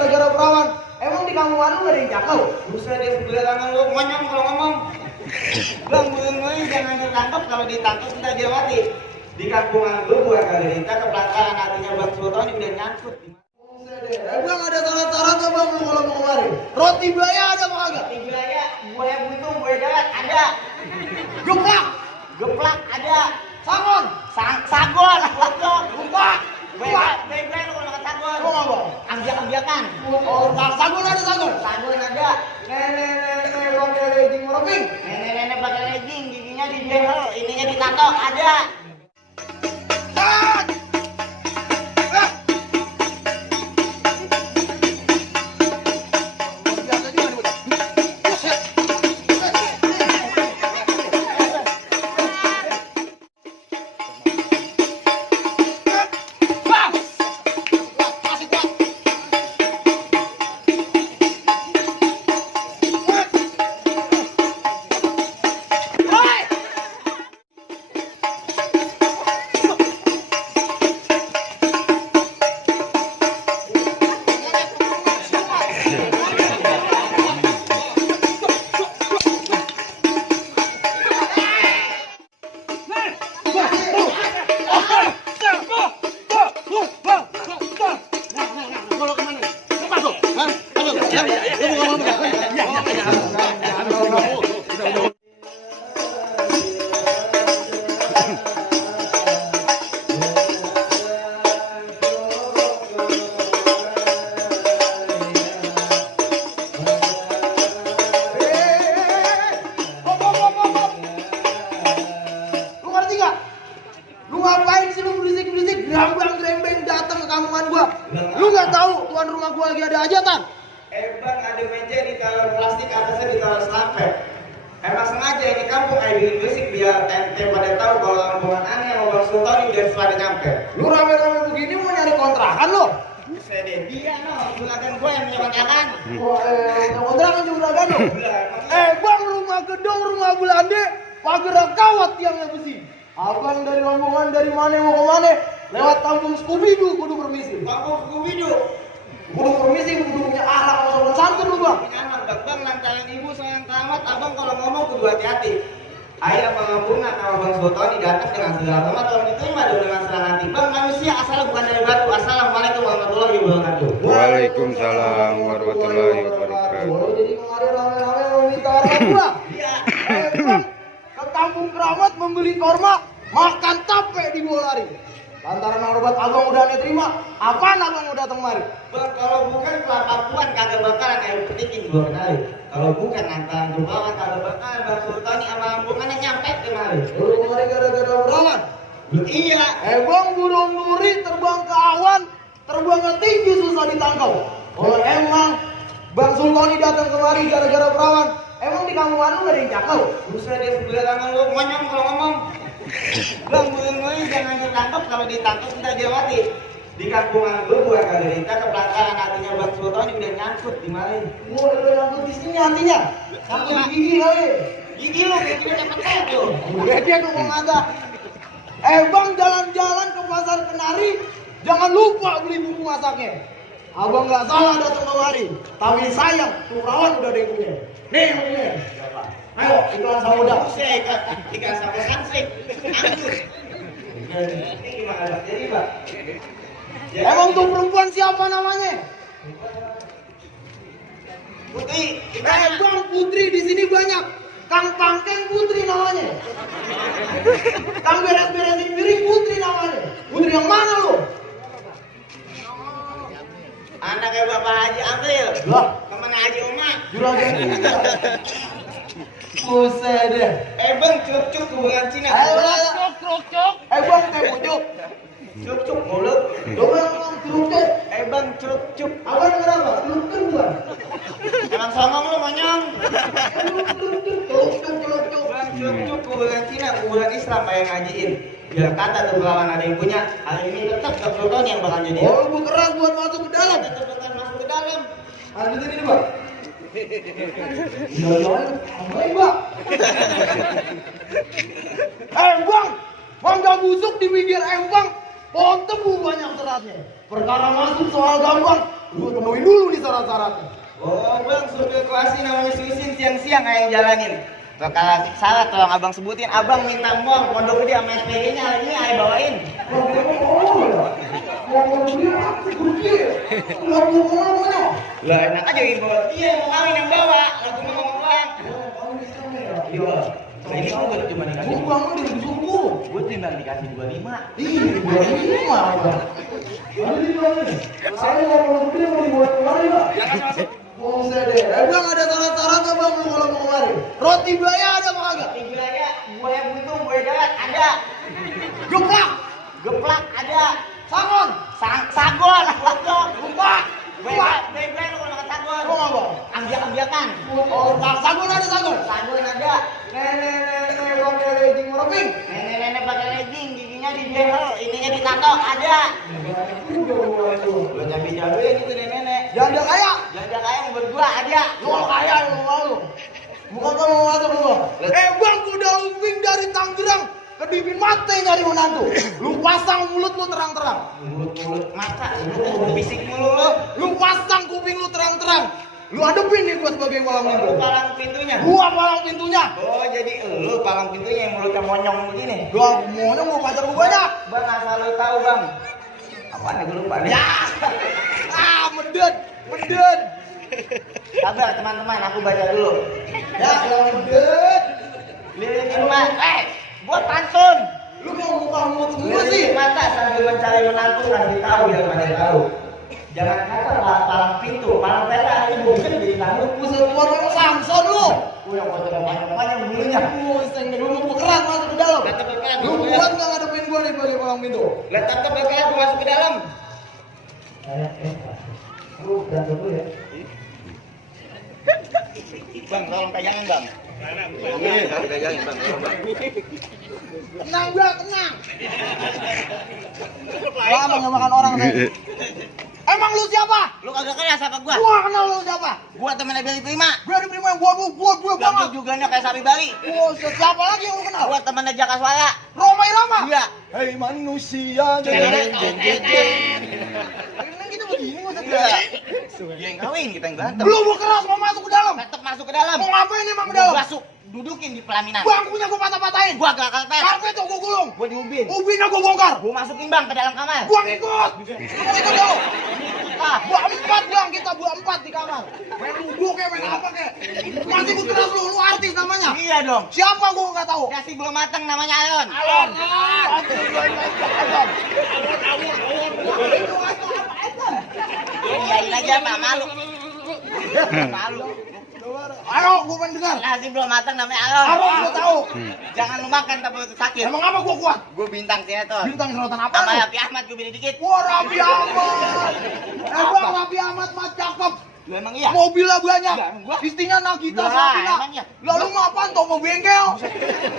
gara-gara perawan. Emang di kampungan lu gak ada yang cakep? Buset deh, sebelah tangan lu monyong kalau ngomong. Bang, bunyi jangan ditangkap, kalau ditangkap kita dia mati. Di kampungan lu gua kali ditangkap lantaran hatinya Bang Sultan udah nyangkut. Buset deh, Bang ada syarat-syaratnya Bang lu kalau mau kemari. Roti Belaya ada apa kagak? Roti Belaya, buaya buntung, buaya darat ada. Geplak, Geplak ada. sangon, Sagon, goblok, buka, Bego lu kalau makan sagon. Lu apa? Ambiak-ambiakan. Oh, sagon ada sagon. Sagon ada. Nenek pakai legging mereping. Nenek-nenek pakai legging, giginya dibehel, ininya ditato ada. Gerambang-gerembeng datang ke kampungan gua. Lu nggak tahu tuan rumah gua lagi ada hajatan? Bang, ada meja di taruh plastik, atasnya ditaruh selampet. Emang sengaja ini kampung kayak bikin musik biar ente pada tahu kalau rombongan aneh sama Bang Sultan udah selesai nyampe. Lu rame-rame begini mau nyari kontrakan lo? Buset deh, dia juragan gue yang punya kontrakan. Kontrakan juragan lo? Bang, rumah gedung, rumah Belanda, pagar kawat tiangnya besi. Abang dari rombongan dari mana mau ke mana? Lewat kampung Scooby-Doo, kudu permisi. Kampung Scooby-Doo? Kudu permisi, kudu punya akhlak sama sopan santun lu bang. Nyaman bang, lantaran ibu sayang keramat, abang kalau ngomong kudu hati-hati. Ayah pengampungan sama Bang Sultan datang dengan segala hormat, kalau diterima dengan senang hati. Bang, manusia asal bukan dari batu. Assalamualaikum warahmatullahi wabarakatuh. Waalaikumsalam warahmatullahi wabarakatuh. Jadi kemarin rame-rame meminta warga gua. Iya. Bang, ke kampung Keramat membeli korma, makan tape di Bolari. Lantaran obat abang udah diterima, apaan abang udah datang mari? Bang, kalau bukan kelapa puan kagak bakalan ayo petikin gua kenalin. Kalau bukan lantaran jualan kagak bakalan Bang Sultani sama ambungannya nyampe kemari. Lu kemarin gara-gara berawan? Iya. Bang, burung duri terbang ke awan, terbang ke tinggi susah ditangkap. Oh emang Bang Sultani datang kemari gara-gara perawan. Emang di kampungan lu gak ada yang cakep? Buset deh, sebelah tangan lu monyong kalau ngomong. Bang, bunyi jangan ditangkap, kalau ditangkap kita dia mati. Di kampungan lu gua kali ditangkap lantaran hatinya Bang Sultani udah nyangkut di mana? Mau udah nyangkut di sini hatinya. Sampai di gigi kali. Gigi lu cepet saya tuh. Dia ngomong ada. Bang, jalan-jalan ke pasar Kenari, jangan lupa beli bumbu masaknya. Abang nggak salah datang kemari, tapi sayang tuh perawan udah ada yang punya. Nih yang punya. Ayo iklan samudra. Buset, ikan sama sansrik. Anggur. Ini gimana Bang? Jadi Bang. Emang tuh perempuan siapa namanya? Putri. Bang, Putri di sini banyak. Kang Pangkeng Putri namanya. Kang beres-beresin piring Putri namanya. Putri yang mana lo? Anaknya Bapak Haji Amril. Lah, Teman Haji Umar. juragan. Buset deh. Bang, cuk-cuk hubungan Cina. Cuk. Bang, teh pucuk. Cuk-cuk mulut. Coba ngomong cuk. Bang, cuk-cuk. Abang kenapa? Cuk bukan. Emang songong lu monyong. Cuk. Bang, cuk-cuk hubungan Cina, hubungan Islam yang ngajiin. Biar kata tuh lawan ada yang punya. Hari ini tetap Bang Sultan yang bakal jadi. Oh, lu keras buat masuk ke dalam. Tetap bakal masuk ke dalam. Lanjutin ini, Bang. Baik, Bang. Bang. Bang gak busuk di pinggir Bang. Pohon tebu banyak seratnya. Perkara masuk soal gampang, lu temuin dulu nih syarat-syaratnya. Oh bang, spekulasi namanya susin siang-siang yang jalanin. Tuh kalau salah tolong abang sebutin, abang minta mall pondok gede sama SPG-nya ini ayo bawain. Lah enak aja yang bawa. Iya, mau kawin yang bawa. Lagu mau ngomong bang. Iya. Nah ini kamu buat cuma dikasih. Gua bangun dari subuh. Gue tinggal dikasih 25. Ih, 25 Bang. Ada di mana nih? Saya mau gede mau dibuat kemari, Bang. Buset deh. Bang ada syarat-syaratnya Bang lu kalau mau kemari. Roti Belaya ada apa kagak? Di wilayah gue yang butuh gue darat ada. Geplak, Geplak ada. sangon, Sagon, goblok. lupa. Gue lo kalau makan sagon. Lu apa? Ambiak-ambiakan. Oh, sagon ada sagon. Sagon ada. Nenek pakai legging warna pink. Nenek-nenek pakai legging, giginya di behel, ininya ditato ada. Lo cabai-cabai gitu nenek-nenek. Janda kaya. Janda kaya mau berdua ada. Lu kaya lu malu. Bukan kamu mau masuk lu. Bang kuda lumping dari Tangerang ke Dipin Mate nyari menantu. Lu pasang mulut lu terang-terang. Mulut mata, lu bisik mulu lo. Lu pasang kuping lu terang-terang. Lu hadepin nih gua sebagai palang Lu pintu. palang pintunya. Gua palang pintunya. Oh jadi lu palang pintunya yang mulutnya monyong begini. Gua maunya mau pacar gua banyak. Bang asal lu tahu bang. Apaan ya gue lupa deh. Ya. Meden, meden. Sabar teman-teman, aku baca dulu. Ya, meden. Lilin rumah, buat pantun. Lu mau buka mulut semua Lilin sih. mata sambil mencari menantu kasih tahu biar pada tahu. Jangan kata palang pintu, palang peta ini bukan jadi tamu. Buset, warna Samson lu. Yang kotor banyak bulunya. Buset, lu mau keras masuk ke dalam. Kata berkelas, Lu buat nggak ngadepin gua nih sebagai palang pintu. Lihat tetap berkelas masuk ke dalam. Lu berangkat dulu ya. Bang, tolong pegangin bang. Pegangin bang. Tenang gua, tenang. Lama nggak makan orang nih. Emang lu siapa? Lu kagak kenal siapa gua? Gua kenal lu siapa? Gua temennya Beli Prima. Gua diterima yang gua banget. Ganggu juga kayak Sapi Bali. Siapa lagi yang lu kenal? Gua temennya Jaka Swara. Roma Irama. Iya. Hei manusia. Jeng. Emang gitu begini gua Iya. Yang kawin kita yang berantem. Lu mau keras mau masuk ke dalam. Tetap masuk ke dalam. Mau ngapain emang ke dalam? Masuk, dudukin di pelaminan. Bangkunya gua patah-patahin. Gua gak karpet. Karpet tuh gua gulung. Gua diubin. Ubinnya gua bongkar. Gua masukin bang ke dalam kamar. Gua ngikut. Gua ikut dulu. Ah, Gua empat bang, kita gua empat di kamar. Main ludo kayak main apa kayak. Masih gua keras lu artis namanya. iya dong. Siapa gua nggak tahu. Kasih belum matang namanya Alon. Alon. Iyain aja Pak, malu. Malu. Ayo, gua pengen dengar. Kasih belum matang namanya Alon. Alon gua tahu. Jangan lu makan tapi itu sakit. Emang apa gua kuat? Gua bintang sinetron. Bintang serotan apa? Sama lu? Raffi Ahmad gua beda dikit. Wah, Raffi Ahmad. Bang Raffi Ahmad mah cakep. Lu emang iya? Mobilnya banyak. Enggak, emang gua. Istrinya Nagita Lah, Slavina. emang iya? Lalu mau apaan? Toko bengkel.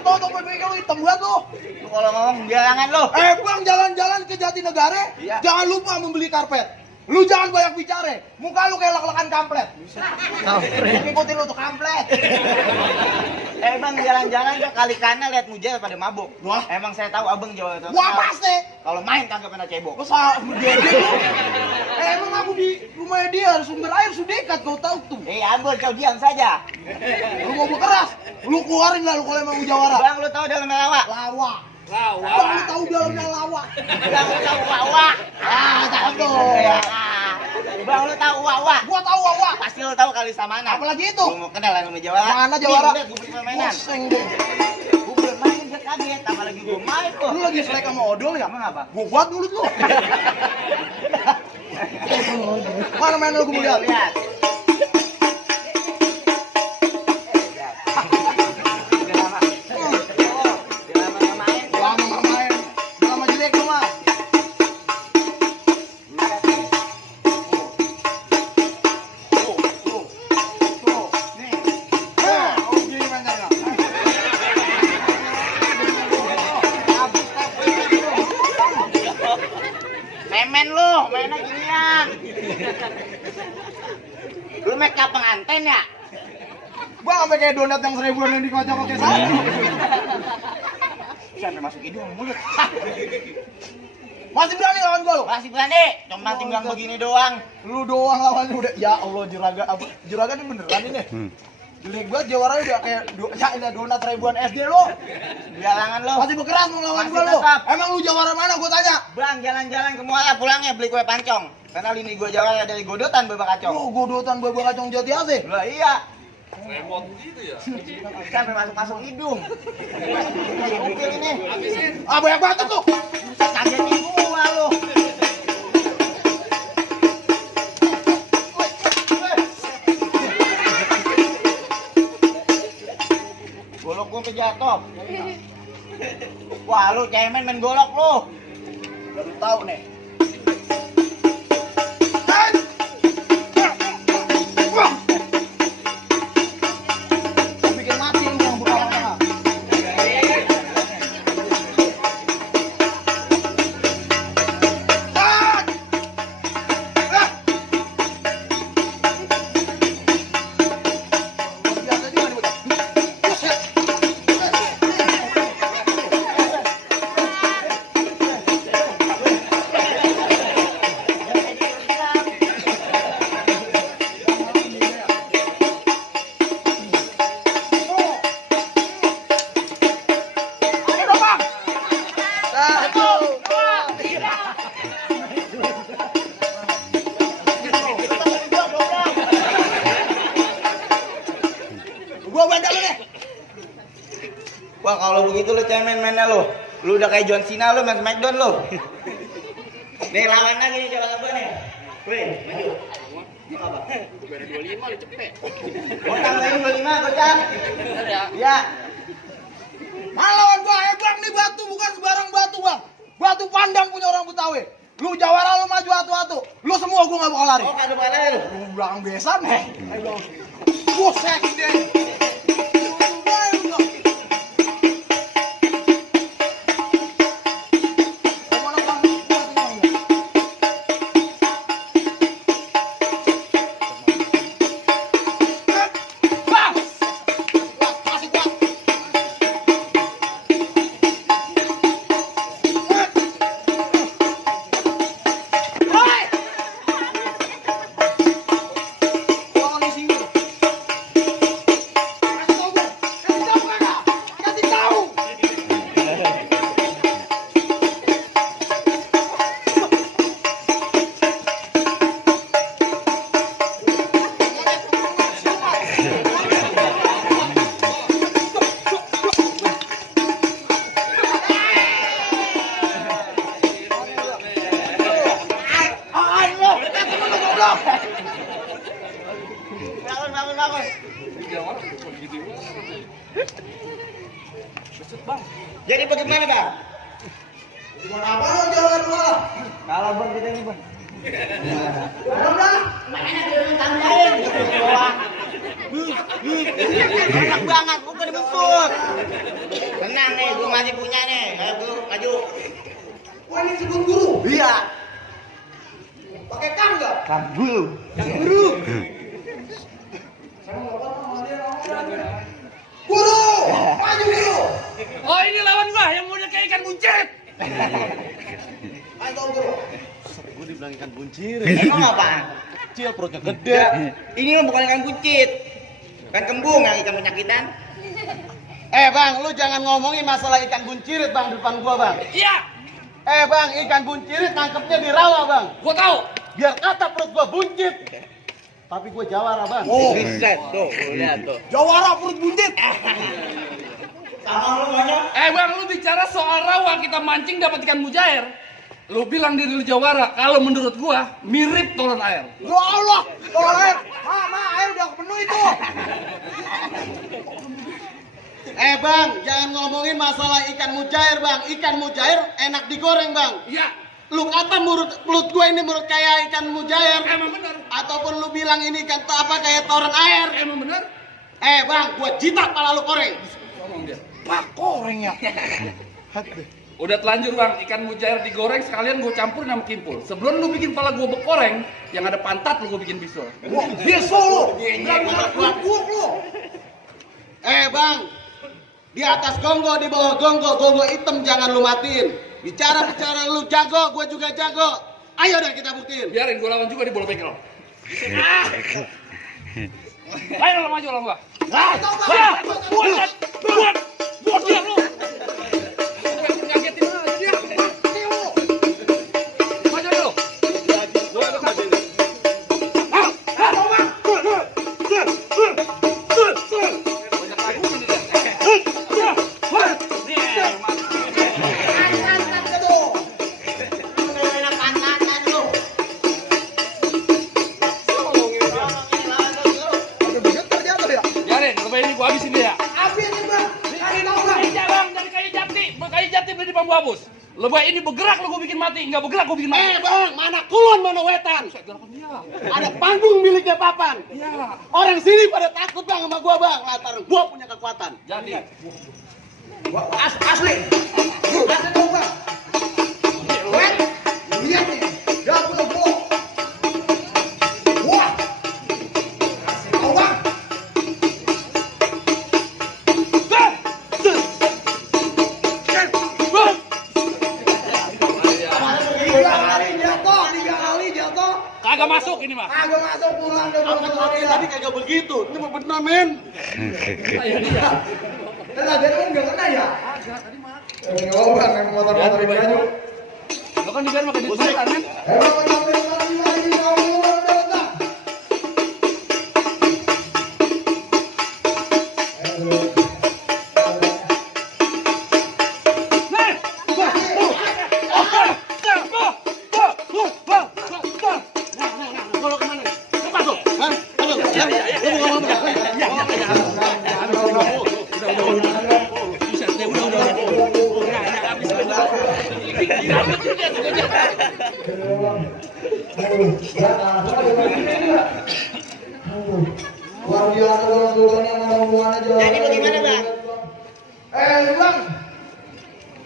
Toko bengkel hitam banget lu. Lu kalau ngomong bilangan lu. Bang jalan-jalan ke Jatinegara, Iya. jangan lupa membeli karpet. Lu jangan banyak bicara. Muka lu kayak lek-lekan kamplet. Ikutin lu tuh kamplet. Bang jalan-jalan ke kali kanan lihat Mujahid pada mabuk. Wah. Emang saya tahu abang Jawa itu. Gua pasti. Kalau main kagak pernah cebok. Masa gede lu? Emang aku di rumahnya dia sumber air sudekat kau tahu tuh. Ambon kau diam saja. Lu mau keras, lu keluarin lah lu kalau emang jawara. Bang lu tahu dalam lawa? Lawa. Bang lu tahu dalamnya lawa. Bang lu tahu wawa? Cakep tuh. Bang lu tahu wawa? Gua tahu lawa. Pasti lu tahu kali Samana. Apalagi itu? Lu mau kenal sama Jawara? Mana Jawara? Nih, gua beli permainan. Pusing deh. Gua belum main dia kaget, apalagi gua main kok. Lu lagi selek sama odol ya? Emang apa? Gua buat mulut lu. Mana main lu gua lihat? Lihat. Lama nggak main. Lama jelek lu mah. Gini mainnya. Memen lu, mainnya ginian. Lu make up pengantin ya? Bang sampai kayak donat yang 1000-an yang dikocok pakai satu. Sampai masuk hidung mulut. Masih berani lawan gua lu? Masih berani? Cuma timbang begini doang. Lu doang lawan udah. Ya Allah, juragan ini beneran ini. Jelek banget Jawara udah kayak ya donat ribuan SD lo. Jalangan lo. Masih berkeras mau lawan Masih gua lo. tetap. Emang lu Jawara mana gua tanya? Bang, jalan-jalan ke Muara pulangnya beli kue pancong. Karena lini gua Jawara dari Godotan Bebek Kacong. Lu godotan bebek kacang Jati Asih. Lah iya. Repot gitu ya. Sampai masuk hidung. Gokil ini. Ah banyak banget tuh. Kagetin gua lo. Golok gua jatuh. Wah, lu cemen main golok lu. Baru tahu nih. Bikin mati lu yang buka tengah. Biasa juga nih bocah. Buset. Gua banyak lu nih. Wah, kalau begitu lu cemen mainnya lu. Lu udah kayak John Cena lu main Smackdown lu. Nih lawan lagi nih coba gua nih. Wih, maju. Apa? Gua ada 25 lu cepet. Gua tambahin 25 gocap. Ya. Mana lawan gua? Bang, nih batu bukan sembarang batu, Bang. Batu pandang punya orang Betawi. Lu Jawara lu maju atu-atu. Lu semua gua enggak bakal lari. Oh, kado balai lu. Lu belakang besan nih. Ayo. Buset deh. Bangun. Jadi bagaimana, Bang? Gimana apa lu jalan gua? Kalau Bang kita ini, Bang. Udah. Makanya dia minta tambahin gitu doang. Enak banget, gua udah dibesuk. Tenang nih, gua masih punya nih. Ayo guru, maju. Wah, ini sebut guru. Iya. Pakai kang enggak? Kabul. Guru. Guru. Maju guru. Oh, ini lawan gua yang model kayak ikan buncit. Ayo guru. Gue dibilang ikan buncit. Emang apaan? Kecil perutnya gede. Ini mah bukan ikan buncit. Kan kembung yang ikan penyakitan. Bang, lu jangan ngomongin masalah ikan buncirit bang di depan gua bang. Iya, Bang, ikan buncirit nangkepnya di rawa bang. gua tahu. Biar kata perut gua buncit. Tapi gua jawara bang. Oh, Buset tuh, lihat tuh. Jawara perut buncit. Sama lu banyak. Bang, lu bicara soal rawa kita mancing dapat ikan mujair. Lu bilang diri lu jawara. Kalau menurut gua mirip toren air. Ya Allah, tolong air. Air udah penuh itu. Bang, jangan ngomongin masalah ikan mujair bang. Ikan mujair enak digoreng bang. Iya, Lu kata mulut gua ini mulut kayak ikan mujair. emang bener. Ataupun lu bilang ini ikan apa kayak toren air. Emang bener. Bang, gua jitak pala lu koreng. Ngomong dia. Pak korengnya. Udah telanjur bang, ikan mujair digoreng sekalian gue campurin sama kimpul. Sebelum lu bikin pala gue bekoreng, yang ada pantat lu gue bikin bisul. Wah, bisul lu. Gua lu. Bang, di atas gonggo, di bawah gonggo hitam jangan lu matiin. Bicara lu jago, gue juga jago. Ayo deh kita buktiin. Biarin gue lawan juga di bola bengkel. Ayo lo maju lawan gua. Buat dia lu. Ngagetin aja dia. Maju lu. Biarin, lebih ini gua habisin dia. Habisin bang. Kasih tahu bang. Bang, dari kayu jati beli di bambu habus. Lebay ini bergerak lo gue bikin mati, nggak bergerak gue bikin mati. Bang, mana kulon mana wetan? Ada panggung miliknya Papan. Iya. Orang sini pada takut bang sama gua bang, lantaran gua punya kekuatan. Jadi, Asli. Kasih tahu bang. Weh, lihat nih. Double block. Wah. Kasih tahu bang. Tiga kali jatuh. kagak masuk ini mah. Kagak masuk pulang deh. Tadi kagak begitu, ini mau benar men. Ayo dia. Tenang, dia kan nggak kena ya? Agak, tadi mah. Bang, emang motor-motor ini aja. Lo kan dibiar makan di kan? Emang motor-motor ini lagi ngomong udah. Kalau kemana? Cepat tuh. Hah? Halo. Ya, lu mau ngomong apa? Luar biasa orang yang mana hubungannya jauh. Jadi bagaimana bang? Bang,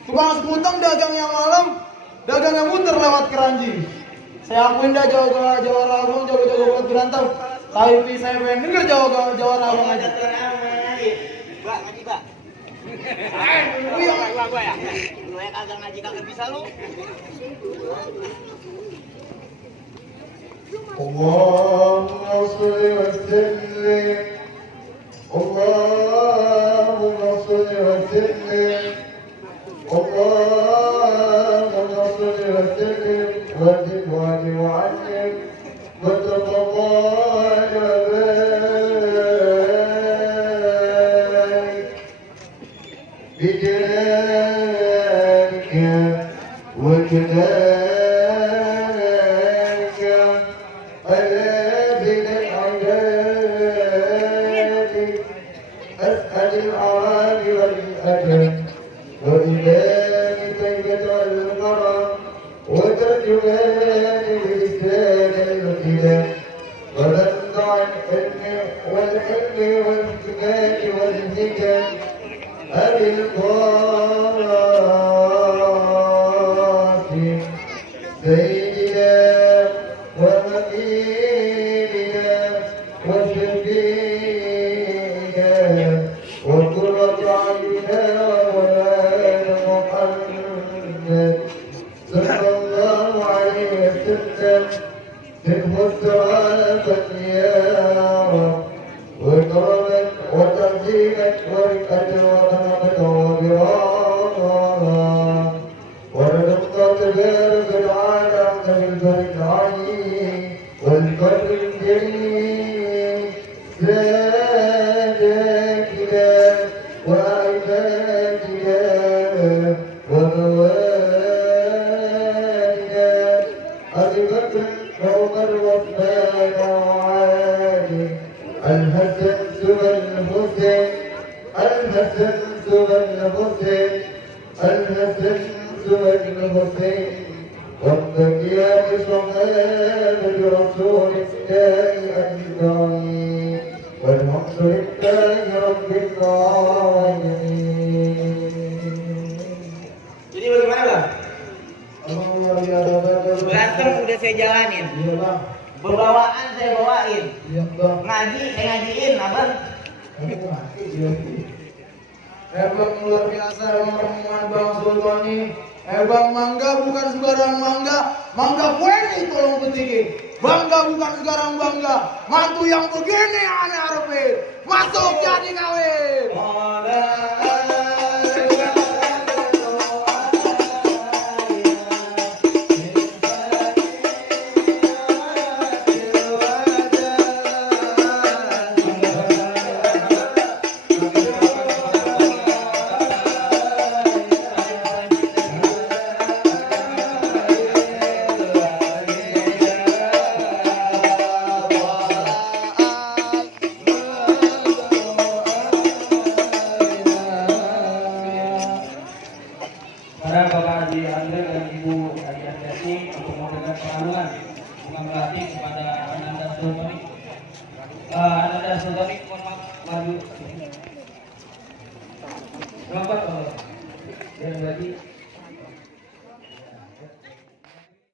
tukang sekutang dagang yang malam, dagang yang muter lewat keranji. Saya akuin dah jawa abang, jawa buat berantem. Tapi saya pengen denger jawa abang aja. Mbak, ngaji mbak. Gua ya. Lu yang kagak ngaji kagak bisa lu. اللهم صل وسلم اللهم صل وسلم اللهم صل وسلم وزد وعلم وتفضل وبارك بجلالك وجلالك أسأل العوالي والأجل وإله طيبة والقرى وترجمان بلسان الإله ونزع العلم والحلم والحكمات والحكم أبي القاسم سيدنا وحبيبنا وشفينا وقرة عيننا ومولانا محمد صلى الله عليه وسلم سبه الصحابة يا رب وكرما وتعظيما ورفقة ورحمة وبراءة ورزقنا تبارك وتعالى من البر العليم والبر الجليل ساداتنا وعبادنا وموالنا أبي بكر وعمر وعثمان وعلي الحسن ثم الحسين الحسن ثم الحسين الحسن ثم الحسين والبقية صحابة رسول الله أجمعين والحمد لله رب العالمين. Jadi bagaimana bang? Abang luar biasa banget. Berantem udah saya jalanin. Iya bang. Bawaan saya bawain. Iya bang. Ngaji saya ngajiin abang. Emang luar biasa emang pertemuan Bang Sultan nih. Bang, mangga bukan sembarang mangga. Mangga kueni tolong petikin. Bangga bukan sekarang bangga. Mantu yang begini aneh arepin. Masuk jadi kawin. Para Bapak Haji Andre dan Ibu Haji Andati untuk memberikan pengaluan bunga melati kepada Ananda Sultani. Ananda Sultani, mohon maaf, maju. Selamat